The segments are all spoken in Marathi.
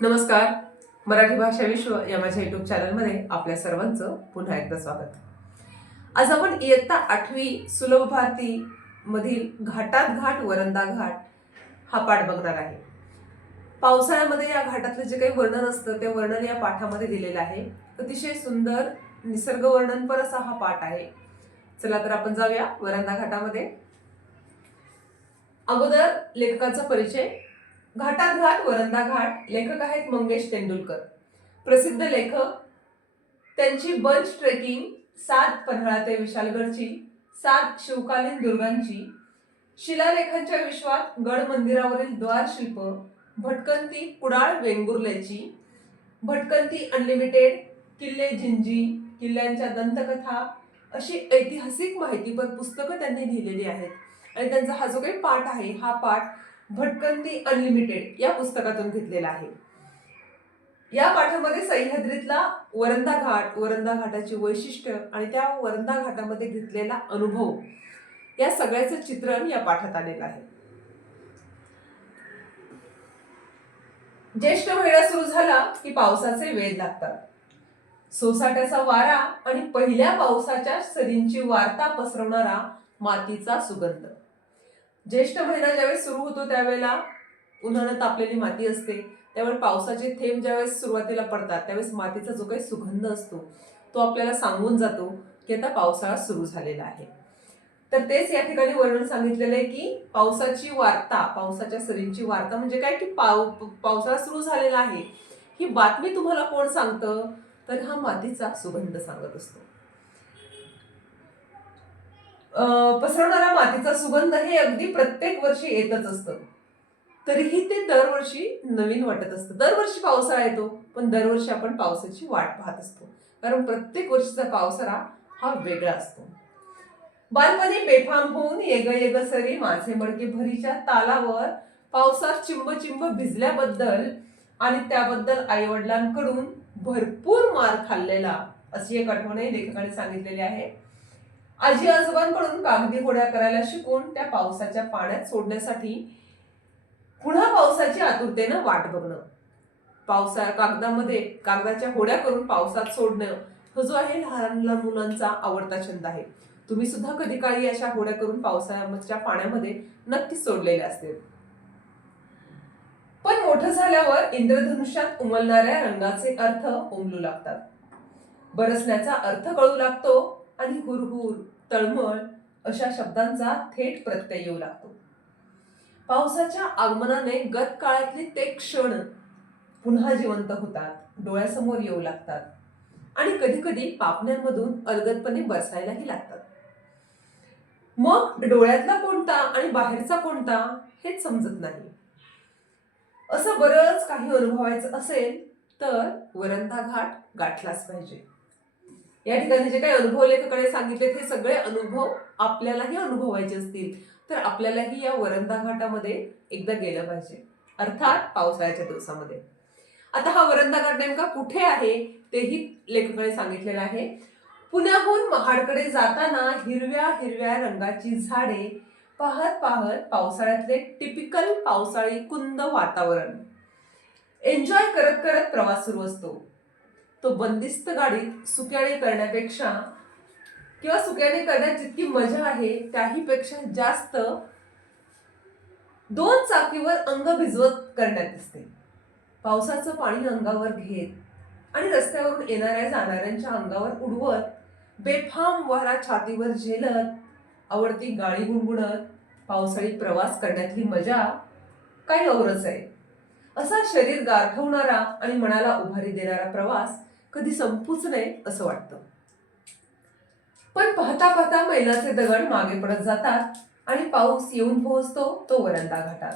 नमस्कार. मराठी भाषा विश्व या माझ्या युट्यूब चॅनलमध्ये आपल्या सर्वांचं पुन्हा एकदा स्वागत. आज आपण इयत्ता 8वी सुलभ भारती मधील घाटात घाट वरंदा घाट हा पाठ बघणार आहे. पावसाळ्यामध्ये या घाटातलं जे काही वर्णन असतं ते वर्णन या पाठामध्ये दिलेलं आहे. अतिशय सुंदर निसर्ग वर्णनपर असा हा पाठ आहे. चला तर आपण जाऊया वरंदा घाटामध्ये. अगोदर लेखकाचा परिचय. घाटात घाट वरंदा घाट लेखक आहेत मंगेश तेंडुलकर, प्रसिद्ध लेखक. त्यांची बंच ट्रेकिंग 7 पन्हाळा ते विशालगडची, 7 शिवकालीन दुर्गांची, शिलालेखांच्या विश्वात गड मंदिरावरील द्वार शिल्प, भटकंती कुडाळ वेंगुर्लेची, भटकंती अनलिमिटेड, किल्ले जिंजी, किल्ल्यांच्या दंतकथा अशी ऐतिहासिक माहितीपर पुस्तकं त्यांनी लिहिलेली आहेत. आणि त्यांचा हा जो काही पाठ आहे हा पाठ भटकंती अनलिमिटेड या पुस्तकातून घेतलेला आहे. या पाठामध्ये सह्याद्रीतला वरंदा घाटाची वैशिष्ट्य आणि त्या वरंदा घाटामध्ये घेतलेला अनुभव या सगळ्याचं चित्रण या पाठात आलेलं आहे. ज्येष्ठ महिना सुरू झाला की पावसाचे वेध लागतात. सोसाट्याचा वारा आणि पहिल्या पावसाच्या सरींची वार्ता पसरवणारा मातीचा सुगंध. ज्येष्ठ महिना ज्यावेळेस सुरू होतो त्यावेळेला उन्हानं तापलेली माती असते. त्यावेळेस पावसाचे थेंब ज्यावेळेस सुरुवातीला पडतात त्यावेळेस मातीचा जो काही सुगंध असतो तो आपल्याला सांगून जातो की आता पावसाळा सुरू झालेला आहे. तर तेच या ठिकाणी वर्णन सांगितलेलं आहे की पावसाची वार्ता, पावसाच्या सरींची वार्ता म्हणजे काय की पावसाळा सुरू झालेला आहे ही बातमी तुम्हाला कोण सांगतं, तर हा मातीचा सुगंध सांगत असतो. पसरवणारा मातीचा सुगंध हे अगदी प्रत्येक वर्षी येतच असतं. तरीही ते दरवर्षी नवीन वाटत असतं. दरवर्षी पावसाळा येतो पण दरवर्षी आपण पावसाची वाट पाहत असतो, कारण प्रत्येक वर्षीचा पावसाळा हा वेगळा असतो. बालपणी बेफाम होऊन येग येग सरी माझे मडके भरीच्या तालावर पावसात चिंब चिंब भिजल्याबद्दल आणि त्याबद्दल आईवडिलांकडून भरपूर मार खाल्लेला अशी एक आठवण लेखकाने सांगितलेली आहे. आजी आजोबांकडून कागदी होड्या करायला शिकून त्या पावसाच्या पाण्यात सोडण्यासाठी पुन्हा पावसाची आतुरतेनं वाट बघणं. कागदाच्या होड्या करून पावसात सोडणं हा जो आहे लहान लहान मुलांचा आवडता छंद आहे. तुम्ही सुद्धा कधी काळी अशा होड्या करून पावसाच्या पाण्यामध्ये नक्कीच सोडलेल्या असतील. पण मोठं झाल्यावर इंद्रधनुष्यात उमलणाऱ्या रंगाचे अर्थ उमलू लागतात. बरसण्याचा अर्थ कळू लागतो आणि हुरहुर, तळमळ अशा शब्दांचा थेट प्रत्यय येऊ लागतो. पावसाच्या आगमनाने गत काळातले ते क्षण पुन्हा जिवंत होतात, डोळ्यासमोर येऊ लागतात आणि कधी कधी पापण्यांमधून अलगदपणे बरसायलाही लागतात. मग डोळ्यातला कोणता आणि बाहेरचा कोणता हेच समजत नाही. असं बरंच काही अनुभवायचं असेल तर वरंदा घाट गाठलाच पाहिजे. या ठिकाणी जे काही अनुभव लेखकाने सांगितले ते सगळे अनुभव आपल्यालाही अनुभवायचे असतील तर आपल्यालाही या वरंदा घाटामध्ये एकदा गेलं पाहिजे, अर्थात पावसाळ्याच्या दिवसामध्ये. आता हा वरंदा घाट नेमका कुठे आहे तेही लेखकाने सांगितलेलं आहे. पुण्याहून महाडकडे जाताना हिरव्या हिरव्या रंगाची झाडे पाहत पाहत पावसाळ्यातले टिपिकल पावसाळी कुंद वातावरण एन्जॉय करत करत प्रवास सुरू असतो. तो बंदिस्त गाडीत सुक्याने करण्यापेक्षा किंवा सुक्याने करण्यात जितकी मजा आहे त्याही पेक्षा जास्त 2 चाकीवर अंग भिजवत करण्यात असते. पावसाचं पाणी अंगावर घेत आणि रस्त्यावरून येणाऱ्या जाणाऱ्यांच्या अंगावर उडवत बेफाम वारा छातीवर झेलत आवडती गाणी गुणगुणत पावसाळी प्रवास करण्यातली मजा काही औरच आहे. असा शरीर गारठवणारा आणि मनाला उभारी देणारा प्रवास कधी संपूच नये असं वाटतं. पण पाहता पाहता मैलाचे दगड मागे पडत जातात आणि पाऊस येऊन पोहोचतो तो वरंदा घाटात.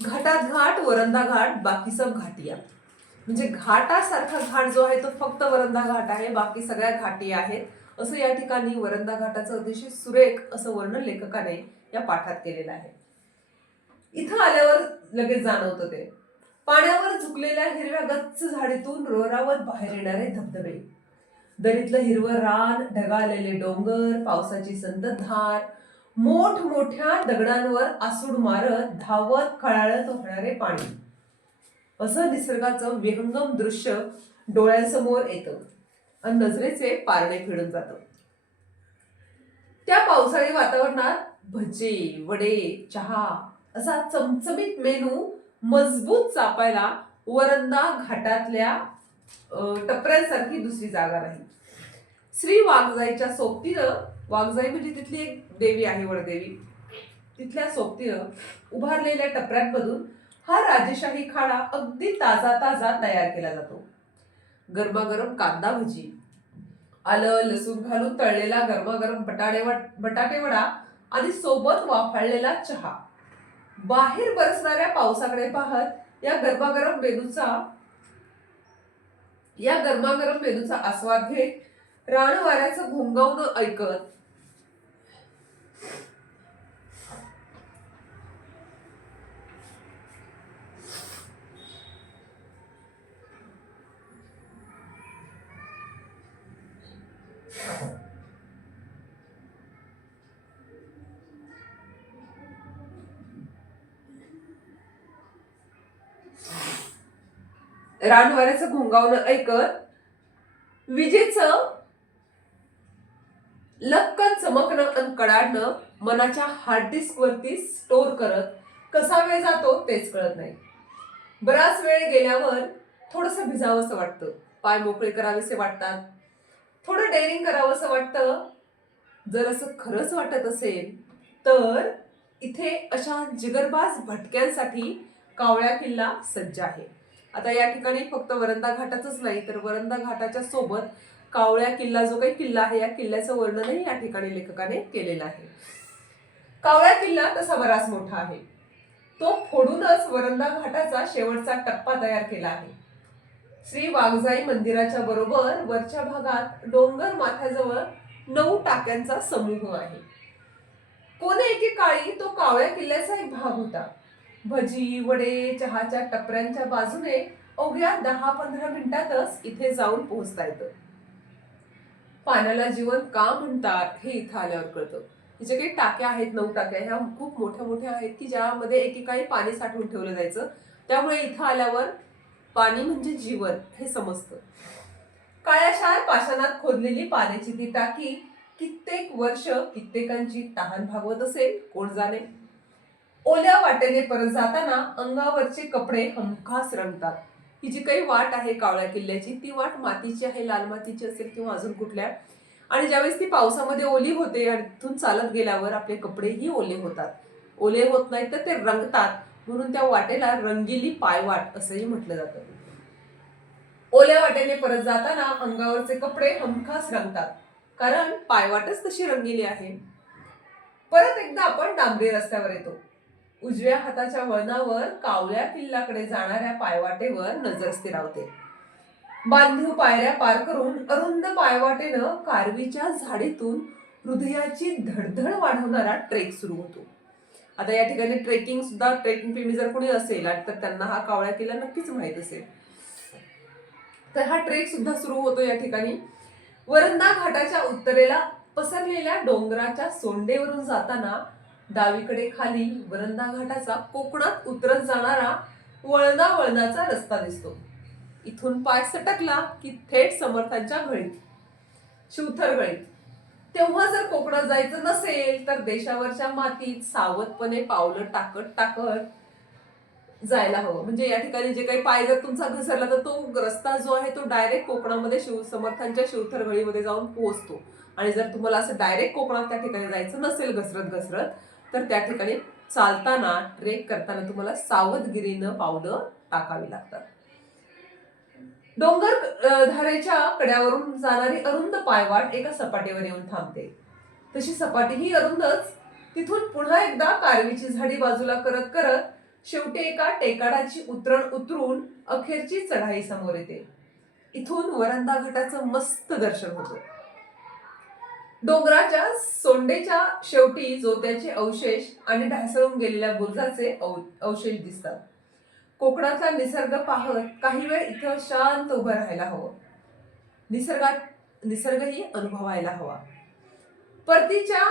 घाटात घाट वरंदा घाट बाकी सब घाटिया. म्हणजे घाटासारखा घाट जो आहे तो फक्त वरंदा घाट आहे, बाकी सगळ्या घाटी आहेत असं या ठिकाणी वरंदा घाटाचं अतिशय सुरेख असं वर्णन लेखकाने या पाठात केलेलं आहे. इथं आल्यावर लगेच जाणवतं ते पाण्यावर झुकलेल्या हिरव्या गच्च झाडीतून रोरावर बाहेर येणारे धबधबे, दरीतलं हिरवं रान, ढगाळलेले डोंगर, पावसाची संततधार, मोठमोठ्या दगडांवर आसूड मारत धावत खळाळत वाहणारे पाणी. असं निसर्गाचं विहंगम दृश्य डोळ्यांसमोर येतं आणि नजरेचे पारणे फिरून जातं. त्या पावसाळी वातावरणात भजे, वडे, चहा असा चमचमीत मेनू मजबूत चापायला वरंदा घाटातल्या टपऱ्यांसारखी दुसरी जागा नाही. श्री वाघजाईच्या सोबतीनं, वाघजाई म्हणजे तिथली एक देवी आहे, वडदेवी, तिथल्या सोबतीनं उभारलेल्या टपऱ्यांमधून हा राजेशाही खाडा अगदी ताजा ताजा तयार केला जातो. गरमागरम कांदा भजी, आलं लसूण घालून तळलेला गरमागरम बटाटे वडा आणि सोबत वाफाळलेला चहा. बाहेर बरसणाऱ्या पावसाकडे पाहत या गरमागरम मेनूचा आस्वाद घेत रानवाऱ्याचं घोंगावणं ऐकत रानवाऱ्याचं घोंगावणं ऐकत विजेचं लक्कन चमकणं आणि कडाडणं मनाच्या हार्ड डिस्क वरती स्टोअर करत कसा वेळ जातो तेच कळत नाही. बराच वेळ गेल्यावर थोडंसं भिजावंसं वाटतं, पाय मोकळे करावेसे वाटतात, थोडं डेअरिंग करावंसं वाटतं. जर असं खरंच वाटत असेल तर इथे अशा जिगरबाज भटक्यांसाठी कावळ्या किल्ला सज्ज आहे. आता या ठिकाणी फक्त वरंदा घाटाचंच नाही, तर वरंदा घाटाच्या सोबत कावळ्या किल्ला जो काही किल्ला आहे, या किल्ल्याचं वर्णनही या ठिकाणी लेखकाने केलेलं आहे. कावळ्या किल्ला तसा बराच मोठा आहे. तो फोडूनच वरंदा घाटाचा शेवटचा टप्पा तयार केला आहे. श्री वाघजाई मंदिराच्या बरोबर वरच्या भागात डोंगर माथ्याजवळ 9 टाक्यांचा समूह आहे. कोणे एकेकाळी तो कावळ्या किल्ल्याचा एक भाग होता. भजी, वडे, चहाच्या टपऱ्यांच्या बाजूने अवघ्या 10-15 मिनिटातच इथे जाऊन पोहोचता येतं. पाण्याला जीवन का म्हणतात हे इथं आल्यावर कळतं. जे काही टाक्या आहेत, 9 टाक्या, ह्या खूप मोठ्या मोठ्या आहेत की ज्यामध्ये एकेकाळी पाणी साठवून ठेवलं जायचं. त्यामुळे इथं आल्यावर पाणी म्हणजे जीवन हे समजतं. काळ्याशार पाषाणात खोदलेली पाण्याची ती टाकी कित्येक वर्ष कित्येकांची तहान भागवत असेल कोण जाणे. ओल्या वाटेने परत जाताना अंगावरचे कपडे हमखास रंगतात. ही जी काही वाट आहे कावळ्या किल्ल्याची, ती वाट मातीची आहे, लाल मातीची असेल किंवा अजून कुठल्या. आणि ज्यावेळेस ती पावसामध्ये ओली होते आणि तिथून चालत गेल्यावर आपले कपडेही ओले होतात. ओले होत नाहीत तर ते रंगतात, म्हणून त्या वाटेला रंगिली पायवाट असंही म्हटलं जातं. ओल्या वाटेने परत जाताना अंगावरचे कपडे हमखास रंगतात, कारण पायवाटच तशी रंगिली आहे. परत एकदा आपण डांबरी रस्त्यावर येतो. उजव्या हाताच्या वळणावर कावळ्या किल्ल्याकडे जाणाऱ्या पायवाटेवर नजर स्थिरावते. बांधीव पायऱ्या पार करून अरुंद पायवाटेनं कारवीच्या झाडीतून हृदयाची धडधड वाढवणारा ट्रेक सुरू होतो. आता या ठिकाणी ट्रेकिंग प्रेमी जर कोणी असेल तर त्यांना हा कावळ्या किल्ला नक्कीच माहित असेल. तर हा ट्रेक सुद्धा सुरू होतो या ठिकाणी. वरंदा घाटाच्या उत्तरेला पसरलेल्या डोंगराच्या सोंडेवरून जाताना डावीकडे खाली वरंदा घाटाचा कोकणात उतरत जाणारा वळणाचा रस्ता दिसतो. इथून पाय सटकला की थेट समर्थांच्या गळीत, शिवथर गळीत. तेव्हा जर कोकणात जायचं नसेल तर देशावरच्या मातीत सावधपणे पावलं टाकत जायला हवं. म्हणजे या ठिकाणी जे काही पाय जर तुमचा घसरला तर तो रस्ता जो आहे तो डायरेक्ट कोकणामध्ये समर्थांच्या शिवथर गळीमध्ये जाऊन पोहोचतो. आणि जर तुम्हाला असं डायरेक्ट कोकणात त्या ठिकाणी जायचं नसेल घसरत तर त्या ठिकाणी चालताना, ट्रेक करताना तुम्हाला सावधगिरीनं पावलं टाकावी लागतात. डोंगर धारेच्या कड्यावरून जाणारी अरुंद पायवाट एका सपाटीवर येऊन थांबते. तशी सपाटी ही अरुंदच. तिथून पुन्हा एकदा कारवीची झाडी बाजूला करत करत शेवटी एका टेकाडाची उतरून अखेरची चढाई समोर येते. इथून वरंदा घाटाचं मस्त दर्शन होतं. डोंगराच्या सोंडेच्या शेवटी जोत्याचे अवशेष आणि ढासळून गेलेल्या बुरुजाचे अवशेष दिसतात. कोकणातला निसर्ग पाहत काही वेळ इथं शांत उभं राहायला हवं. निसर्गही अनुभवायला हवा. परतीच्या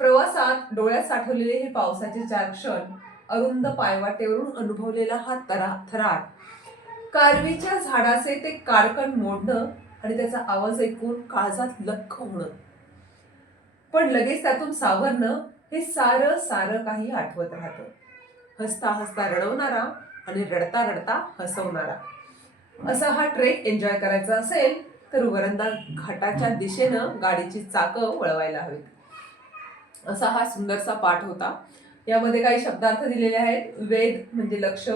प्रवासात डोळ्यात साठवलेले हे पावसाचे 4 क्षण, अरुंद पायवाटेवरून अनुभवलेला हा थरार कारवीच्या झाडाचे ते कारकण मोडणं आणि त्याचा आवाज ऐकून काळजात लख्ख होणं, पण लगेच त्यातून सावरणं, हे सारं सारं काही आठवत राहतं. हसता हसता रडवणारा आणि रडता रडता हसवणारा असा हा ट्रेक एन्जॉय करायचा असेल तर वरंदा घाटाच्या दिशेनं गाडीची चाकं वळवायला हवीत. असा हा सुंदरसा पाठ होता. यामध्ये काही शब्दार्थ दिलेले आहेत. वेद म्हणजे लक्ष,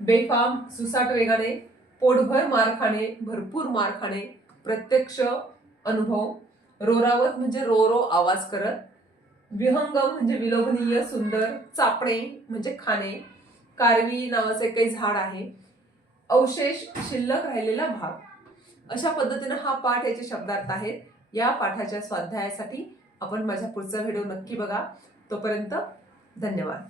बेफाम सुसाट वेगाने, पोटभर मार खाणे, भरपूर मार खाणे, प्रत्यक्ष अनुभव, रोरावत म्हणजे रो रो आवाज करत, विहंगम म्हणजे विलोभनीय सुंदर, चापणे म्हणजे खाणे, कारवी नावाचे काही झाड आहे, अवशेष शिल्लक राहिलेला भाग. अशा पद्धतीने हा पाठ याचे शब्दार्थ आहेत. या पाठाच्या स्वाध्यायासाठी आपण माझ्या पुढचा व्हिडिओ नक्की बघा. तोपर्यंत धन्यवाद.